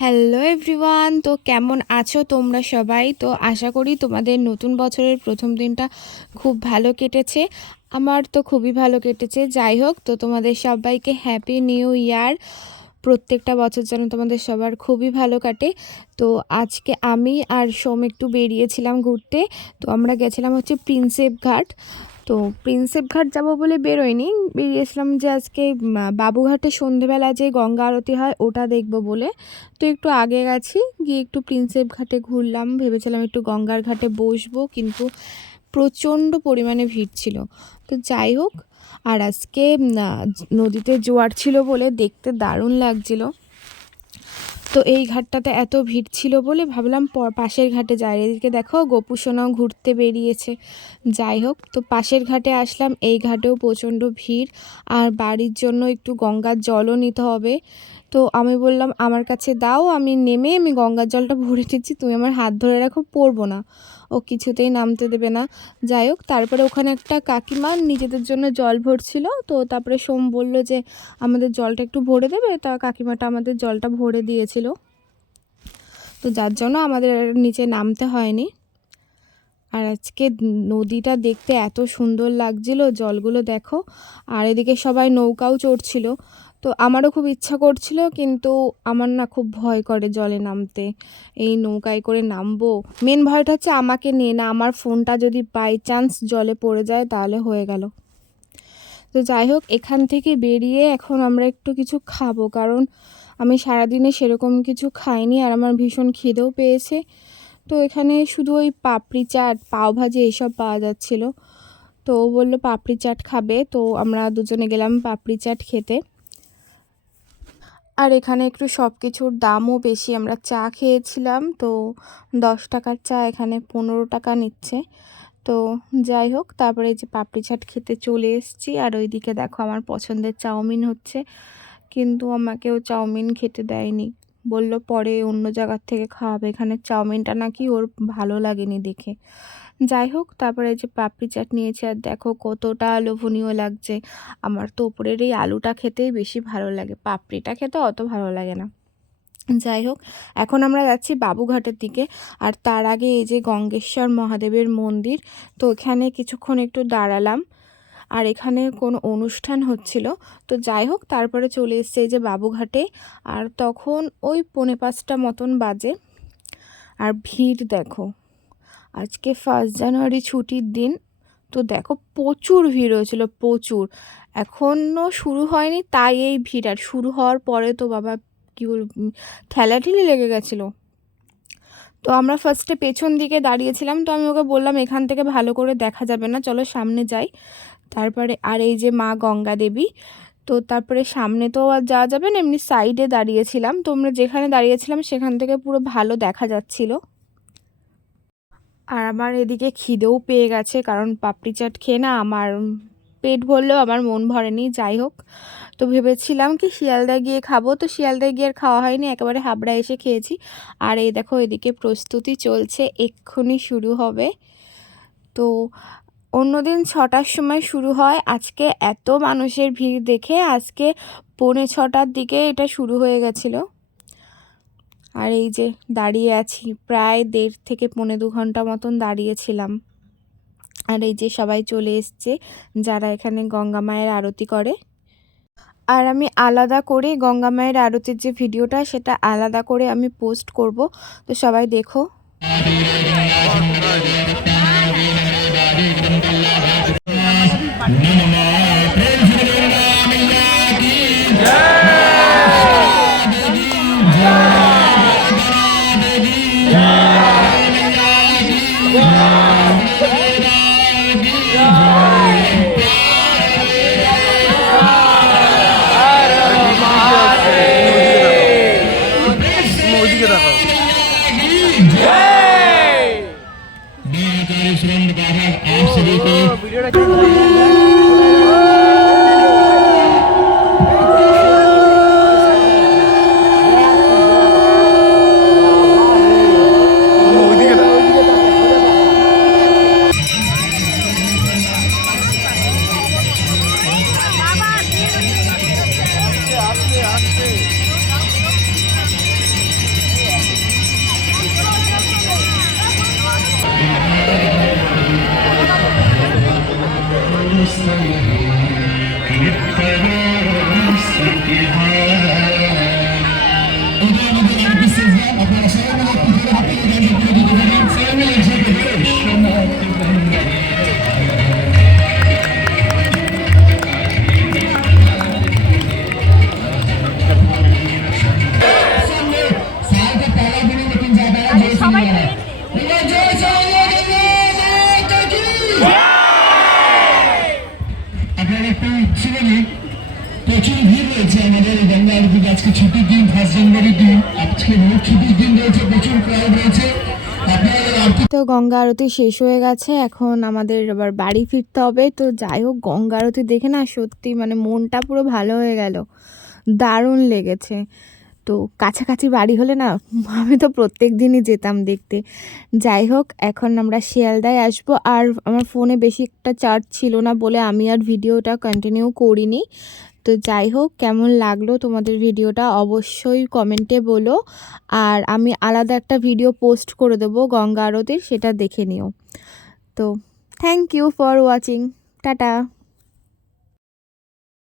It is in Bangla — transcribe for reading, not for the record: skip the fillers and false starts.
হ্যালো এভরিওয়ান, তো কেমন আছো তোমরা সবাই? তো আশা করি তোমাদের নতুন বছরের প্রথম দিনটা খুব ভালো কেটেছে। আমার তো খুবই ভালো কেটেছে। যাই হোক, তো তোমাদের সবাইকে হ্যাপি নিউ ইয়ার। প্রত্যেকটা বছর যেন তোমাদের সবার খুবই ভালো কাটে। তো আজকে আমি আর সোম একটু বেরিয়েছিলাম ঘুরতে। তো আমরা গেছিলাম হচ্ছে প্রিন্সেপ ঘাট। তো প্রিন্সেপ ঘাট যাবো বলে বেরোয়নি, বেরিয়েছিলাম যে আজকে বাবুঘাটে সন্ধেবেলা যে গঙ্গা আরতি হয় ওটা দেখবো বলে। তো একটু আগে গেছি, গিয়ে একটু প্রিন্সেপ ঘাটে ঘুরলাম, ভেবেছিলাম একটু গঙ্গার ঘাটে বসবো, কিন্তু প্রচণ্ড পরিমাণে ভিড় ছিল। তো যাই হোক, আর আজকে নদীতে জোয়ার ছিল বলে দেখতে দারুণ লাগছিল। তো এই ঘাটটাতে এত ভিড় ছিল বলে ভাবলাম পাশের ঘাটে যাই। এদিকে দেখো গোপুসোনাও ঘুরতে বেরিয়েছে। যাই হোক, তো পাশের ঘাটে আসলাম। এই ঘাটেও প্রচণ্ড ভিড়, আর বাড়ির জন্য একটু গঙ্গার জলও নিতে হবে। তো আমি বললাম আমার কাছে দাও, আমি নেমে আমি গঙ্গার জলটা ভরে দিচ্ছি, তুমি আমার হাত ধরে রাখো, পড়বো না। ও কিছুতেই নামতে দেবে না। যাই হোক, তারপরে ওখানে একটা কাকিমা নিজেদের জন্য জল ভরছিল। তো তারপরে সোম বলল যে আমাদের জলটা একটু ভরে দেবে, তা কাকিমাটা আমাদের জলটা ভরে দিয়েছিল। তো যার জন্য আমাদের নিচে নামতে হয়নি। আর আজকে নদীটা দেখতে এত সুন্দর লাগছিল, জলগুলো দেখো। আর এদিকে সবাই নৌকাও চড়ছিল। তো আমারও খুব ইচ্ছা করছিল, কিন্তু আমার না খুব ভয় করে জলে নামতে। এই নৌকায় করে নামবো, মেন ভয়টা হচ্ছে আমাকে নিয়ে না, আমার ফোনটা যদি বাই চান্স জলে পড়ে যায় তাহলে হয়ে গেল। তো যাই হোক, এখান থেকে বেরিয়ে এখন আমরা একটু কিছু খাবো, কারণ আমি সারাদিনে সেরকম কিছু খাইনি আর আমার ভীষণ খিদেও পেয়েছে। তো এখানে শুধু ওই পাপড়ি চাট, পাওভাজি এসব পাওয়া যাচ্ছিলো। তো ও বললো পাপড়ি চাট খাবে, তো আমরা দুজনে গেলাম পাপড়ি চাট খেতে। আর এখানে একটু সব কিছুর দামও বেশি। আমরা চা খেয়েছিলাম, তো 10 টাকার চা এখানে 15 টাকা নিচ্ছে। তো যাই হোক, তারপরে এই যে পাপড়ি চাট খেতে চলে এসেছি। আর ওইদিকে দেখো আমার পছন্দের চাউমিন হচ্ছে, কিন্তু আমাকেও চাউমিন খেতে দেয়নি, বলল পরে অন্য জায়গার থেকে খাওয়াবে। এখানে চাউমিনটা নাকি ওর ভালো লাগেনি দেখে। যাই হোক, তারপরে এই যে পাপড়ি চাট নিয়েছি, আর দেখো কতটা লোভনীয় লাগছে। আমার তো ওপরের এই আলুটা খেতেই বেশি ভালো লাগে, পাপড়িটা খেতে অত ভালো লাগে না। যাই হোক, এখন আমরা যাচ্ছি বাবুঘাটের দিকে। আর তার আগে এই যে গঙ্গেশ্বর মহাদেবের মন্দির, তো এখানে কিছুক্ষণ একটু দাঁড়ালাম। আর এখানে কোনো অনুষ্ঠান হচ্ছিল। তো যাই হোক, তারপরে চলে এসছে এই যে বাবুঘাটে। আর তখন ওই 4:45 মতন বাজে। আর ভিড় দেখো, আজকে 1 জানুয়ারি ছুটির দিন। তো দেখো প্রচুর ভিড় হয়েছিল, প্রচুর। এখনও শুরু হয়নি তাই এই ভিড়, আর শুরু হওয়ার পরে তো বাবা কী বল, ঠেলাঠেলি লেগে গেছিলো। তো আমরা ফার্স্টে পেছন দিকে দাঁড়িয়েছিলাম, তো আমি ওকে বললাম এখান থেকে ভালো করে দেখা যাবে না, চলো সামনে যাই। তারপরে আর এই যে মা গঙ্গা দেবী, তো তারপরে সামনে তো আর যাওয়া যাবে না, এমনি সাইডে দাঁড়িয়েছিলাম। তো আমরা যেখানে দাঁড়িয়েছিলাম সেখান থেকে পুরো ভালো দেখা যাচ্ছিল। আর আমার এদিকে খিদেও পেয়ে গেছে, কারণ পাপড়ি চাট খেয়ে না আমার পেট ভরলেও আমার মন ভরেনি। যাই হোক, তো ভেবেছিলাম কি শিয়ালদায় গিয়ে খাবো, তো শিয়ালদায় গিয়ে আর খাওয়া হয়নি, একেবারে হাবড়া এসে খেয়েছি। আর এই দেখো এদিকে প্রস্তুতি চলছে, এক্ষুনি শুরু হবে। তো অন্যদিন 6টার সময় শুরু হয়, আজকে এত মানুষের ভিড় দেখে আজকে 6:45 দিকে এটা শুরু হয়ে গেছিলো। আর এই যে দাঁড়িয়ে আছি, প্রায় 1.5 থেকে 2.25 ঘন্টা মতন দাঁড়িয়েছিলাম। আর এই যে সবাই চলে এসছে যারা এখানে গঙ্গা মায়ের আরতি করে। আর আমি আলাদা করে গঙ্গা মায়ের আরতির যে ভিডিওটা, সেটা আলাদা করে আমি পোস্ট করব, তো সবাই দেখো। आप सभी को আপনারা সবাই মিলে একটু জোরে হাতে গানটা করে দিতে পারেন সবাই মিলে একসাথে ধরে साल का पहला दिन है लेकिन ज्यादा है जय श्री राम जय আপনারা একটু শুনে নিন প্রচুর ভিড় রয়েছে আমাদের গঙ্গা আরতিতে আজকে ছুটির দিন 1 জানুয়ারির দিন আজকে রোজ ছুটির দিন রয়েছে প্রচুর ক্রাউড রয়েছে আপনাদের আরতি তো গঙ্গা আরতি শেষ হয়ে গেছে, এখন আমাদের আবার বাড়ি ফিরতে হবে। তো যাই হোক, গঙ্গা আরতি দেখে না সত্যি মানে মনটা পুরো ভালো হয়ে গেল, দারুণ লেগেছে। তো কাছাকাছি বাড়ি হলে না আমি তো প্রত্যেক দিনই যেতাম দেখতে। যাই হোক, এখন আমরা শিয়ালদায় আসবো। আর আমার ফোনে বেশি একটা চার্জ ছিল না বলে আমি আর ভিডিওটা কন্টিনিউ করিনি। তো যাই হোক, কেমন লাগলো তোমাদের ভিডিওটা অবশ্যই কমেন্টে বলো। আর আমি আলাদা একটা ভিডিও পোস্ট করে দেবো গঙ্গা আরতির, সেটা দেখে নিও। তো thank you for watching, tata.